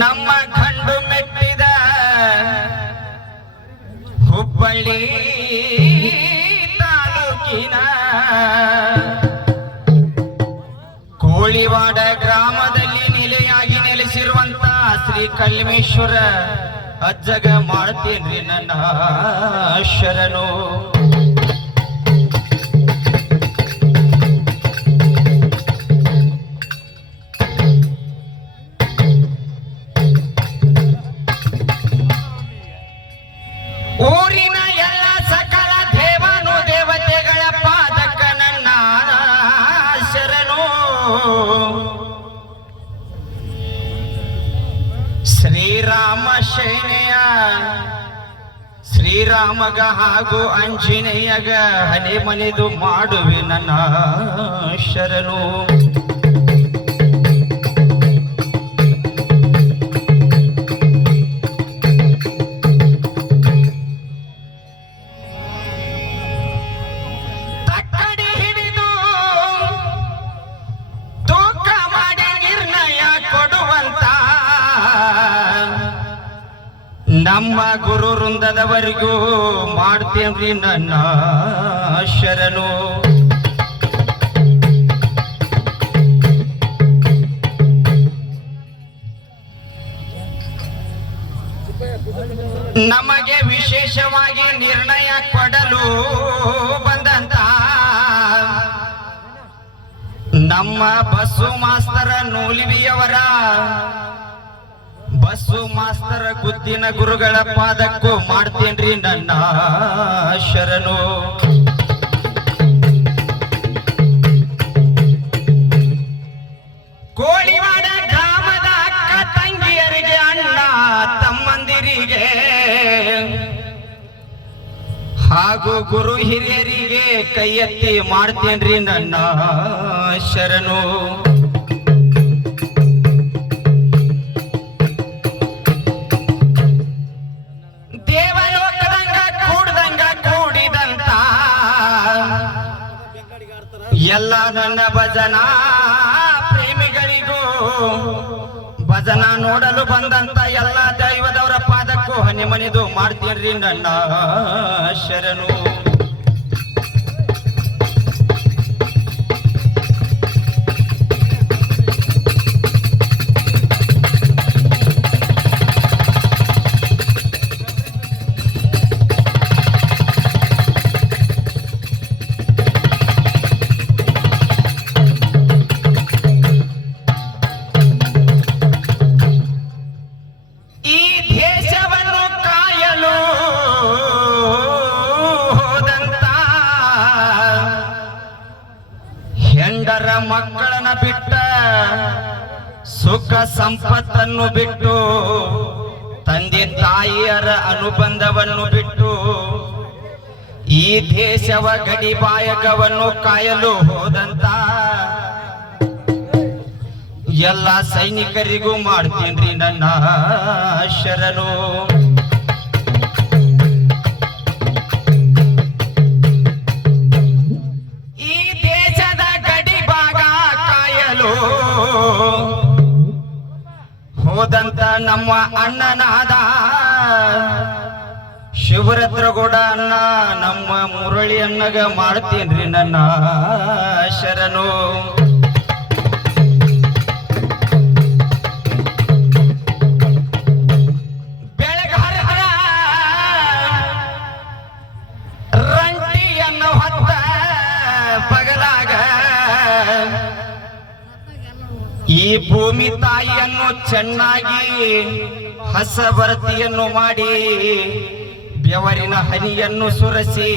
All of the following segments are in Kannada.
ನಮ್ಮ ಕಂಡು ಮೆಟ್ಟಿದ ಹುಬ್ಬಳ್ಳಿ ತಾಲೂಕಿನ ಕೋಳಿವಾಡ ಗ್ರಾಮದಲ್ಲಿ ನೆಲೆಯಾಗಿ ನೆಲೆಸಿರುವಂತ ಶ್ರೀ ಕಲ್ಮೇಶ್ವರ ಅಜ್ಜಗ ಮಾಡ್ತೇನ್ರಿ ನನ್ನ ಶರಣು. ಊರಿನ ಎಲ್ಲ ಸಕಲ ದೇವನು ದೇವತೆಗಳ ಪಾದಕ ನನ್ನ ಶರಣು. ಶ್ರೀರಾಮ ಶೈನೆಯ ಶ್ರೀರಾಮಗ ಹಾಗೂ ಆಂಜನೇಯಗ ಹನೆ ಮನೆದು ಮಾಡುವೆ ನನ್ನ ಶರಣು. ನಮ್ಮ ಗುರು ವೃಂದದವರಿಗೂ ಮಾಡ್ತೇನ್ರಿ ನನ್ನ ಶರಣು. ನಮಗೆ ವಿಶೇಷವಾಗಿ ನಿರ್ಣಯ ಕೊಡಲು ಬಂದಂತ ನಮ್ಮ ಬಸ್ಸು ಮಾಸ್ತರ ನೂಲಿವಿಯವರ ಬಸ್ಸು ಮಾಸ್ತರ ಗುದ್ದಿನ ಗುರುಗಳ ಪಾದಕ್ಕೂ ಮಾಡ್ತೇನ್ರಿ ನನ್ನ ಶರಣು. ಕೋಳಿವಾಡ ಗ್ರಾಮದ ಅಕ್ಕ ತಂಗಿಯರಿಗೆ ಅಣ್ಣ ತಮ್ಮಂದಿರಿಗೆ ಹಾಗೂ ಗುರು ಹಿರಿಯರಿಗೆ ಕೈ ಎತ್ತಿ ಮಾಡ್ತೇನ್ರಿ ನನ್ನ ಶರಣು. ಎಲ್ಲ ನನ್ನ ಭಜನಾ ಪ್ರೇಮಿಗಳಿಗೂ ಭಜನಾ ನೋಡಲು ಬಂದಂತ ಎಲ್ಲ ದೈವದವರ ಪಾದಕ್ಕೂ ಹನಿ ಮನೆದು ಮಾಡ್ತೀನ್ರಿ ನನ್ನ ಶರಣು. ಮಕ್ಕಳನ್ನ ಬಿಟ್ಟ ಸುಖ ಸಂಪತ್ತನ್ನು ಬಿಟ್ಟು ತಂದೆ ತಾಯಿಯರ ಅನುಬಂಧವನ್ನು ಬಿಟ್ಟು ಈ ದೇಶವ ಗಡಿಪಾಯಕವನ್ನು ಕಾಯಲು ಹೋದಂತ ಎಲ್ಲ ಸೈನಿಕರಿಗೂ ಮಾಡ್ತೇನ್ರಿ ನನ್ನ ಶರಣು. ಹೋದಂತ ನಮ್ಮ ಅಣ್ಣನಾದ ಶಿವರತ್ರಗೌಡ ಅಣ್ಣ ನಮ್ಮ ಮುರಳಿ ಅಣ್ಣಗ ಮಾಡ್ತೇನ್ರಿ ನನ್ನ ಶರಣು. ಬೆಳಗಾರ ರಂಟಿಯನ್ನು ಹೊತ್ತ ಪಗಲಾಗ ಈ ಭೂಮಿ ತಾಯಿಯನ್ನು ಚೆನ್ನಾಗಿ ಹಸಬರತಿಯನ್ನು ಮಾಡಿ ಬೆವರಿನ ಹನಿಯನ್ನು ಸುರಸಿ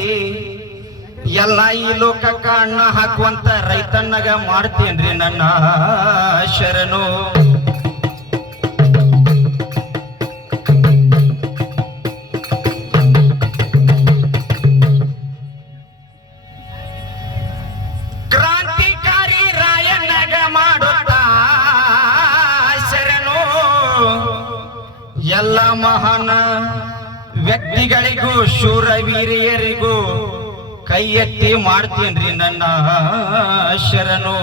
ಎಲ್ಲ ಈ ಲೋಕಕ್ಕ ಅನ್ನ ಹಾಕುವಂತ ರೈತಣ್ಣಗ ಮಾಡ್ತೇನ್ರಿ ನನ್ನ ಶರಣು. ಕ್ರಾಂತಿಕಾರಿ ರಾಯಣ್ಣಗ ಮಾಡುತ್ತಾ ಶರಣು. ಎಲ್ಲ ಮಹಾನ್ ವ್ಯಕ್ತಿಗಳಿಗೂ ಶೂರವೀರಿಯರಿಗೂ ಕೈ ಎತ್ತಿ ಮಾಡ್ತೇನ್ರಿ ನನ್ನ ಶರಣು.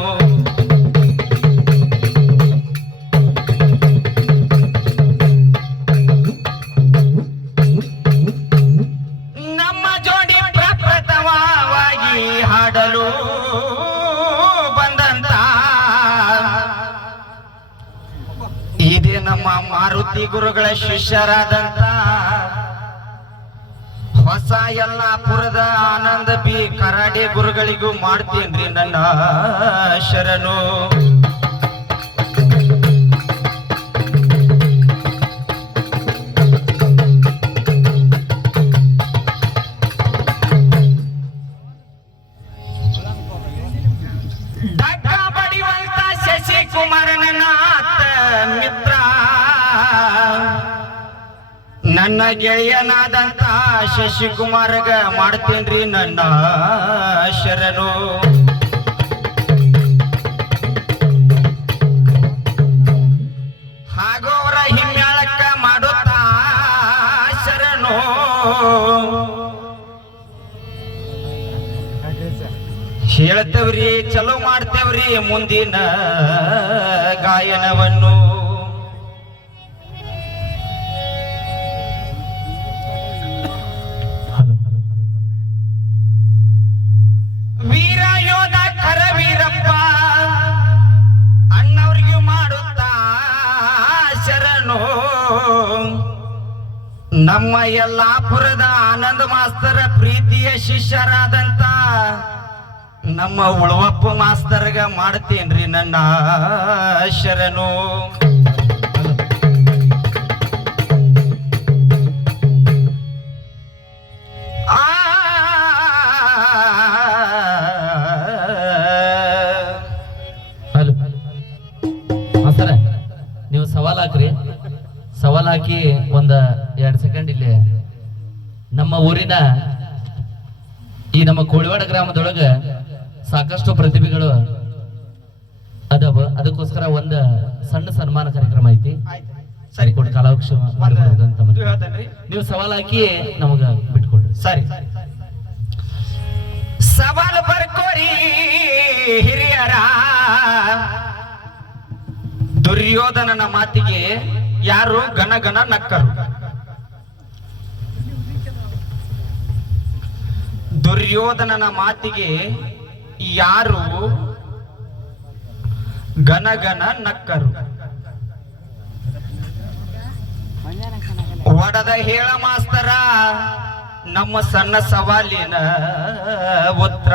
ನಮ್ಮ ಮಾರುತಿ ಗುರುಗಳ ಶಿಷ್ಯರಾದಂತ ಹೊಸ ಯಲ್ಲಾಪುರದ ಆನಂದ ಬಿ ಕರಾಡೆ ಗುರುಗಳಿಗೂ ಮಾಡ್ತೀನ್ರಿ ನನ್ನ ಶರಣು. ನನ್ನ ಗೆಳೆಯನಾದಂತ ಶಶಿಕುಮಾರ್ಗ ಮಾಡ್ತೇನ್ರಿ ನನ್ನ ಶರಣು. ಹಾಗೂ ಅವರ ಹಿಮ್ಯಾಳಕ್ಕ ಮಾಡುತ್ತಾ ಶರಣು. ಹೇಳ್ತೇವ್ರಿ ಚಲೋ ಮಾಡ್ತೇವ್ರಿ ಮುಂದಿನ ಗಾಯನವನ್ನು. ವೀರ ಯೋಧ ಕರವೀರಪ್ಪ ಅಣ್ಣವ್ರಿಗೂ ಮಾಡುತ್ತಾ ಶರಣು. ನಮ್ಮ ಯಲ್ಲಾಪುರದ ಆನಂದ ಮಾಸ್ತರ ಪ್ರೀತಿಯ ಶಿಷ್ಯರಾದಂತ ನಮ್ಮ ಉಳುವಪ್ಪ ಮಾಸ್ತರ್ಗ ಮಾಡ್ತೇನ್ರಿ ನನ್ನ ಶರಣು. ನೀವು ಸವಾಲ್ ಹಾಕ್ರಿ. ಸವಾಲ್ ಹಾಕಿ ಒಂದ 2 ಸೆಕೆಂಡ್ ಇಲ್ಲಿ ನಮ್ಮ ಊರಿನ ಈ ನಮ್ಮ ಕೋಳಿವಾಡ ಗ್ರಾಮದೊಳಗ ಸಾಕಷ್ಟು ಪ್ರತಿಭೆಗಳು ಅದಾವ. ಅದಕ್ಕೋಸ್ಕರ ಒಂದ ಸಣ್ಣ ಸನ್ಮಾನ ಕಾರ್ಯಕ್ರಮ ಐತಿ. ಸರಿ ಕೊಟ್ಟು ಕಾಲಾವಕಾಶ ನೀವು ಸವಾಲ್ ಹಾಕಿ ನಮಗ ಬಿಟ್ಕೊಡ್ರಿ. ಸರಿ ಸವಾಲು ಬರ್ಕೋರಿ ಹಿರಿಯರ. ದುರ್ಯೋಧನನ ಮಾತಿಗೆ ಯಾರು ಗಣಗಣ ನಕ್ಕರು. ದುರ್ಯೋಧನನ ಮಾತಿಗೆ ಯಾರು ಗಣಗಣ ನಕ್ಕರು. ಒಡದ ಹೇಳ ಮಾಸ್ತರ ನಮ್ಮ ಸಣ್ಣ ಸವಾಲಿನ ಉತ್ತರ.